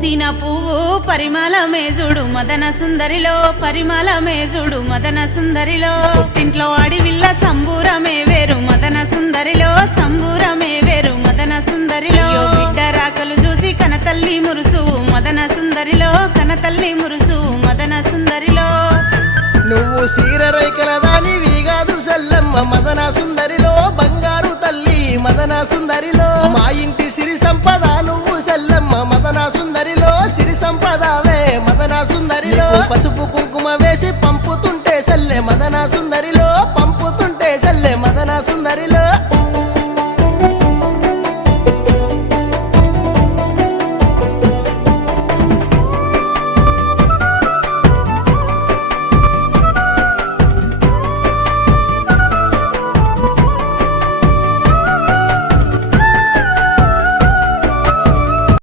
పూసిన పువ్వు పరిమళమేజుడు మదన సుందరిలో పరిమళమేజుడు మదన సుందరిలో పుట్టింట్లో అడివిల్ల సంబూరమే వేరు మదన సుందరిలో సంబూరమే వేరు మదన సుందరిలో బిడ్డ రాకలు చూసి కనతల్లి మురుసు మదన సుందరిలో కనతల్లి మురుసు మదన సుందరిలో నువ్వు సీర రైకల దానివి కాదు సెల్లమ్మ మదన సుందరిలో బంగారు తల్లి మదన సుందరిలో మా ఇంటి సిరి సంపద నువ్వు సెల్లమ్మ మదన సుందరిలో సిరి సంపదవే మదన సుందరిలో పసుపు కుంకుమ వేసి పంపుతుంటే సెల్లె మదన సుందరిలో పంపుతుంటే సెల్లె మదన సుందరిలో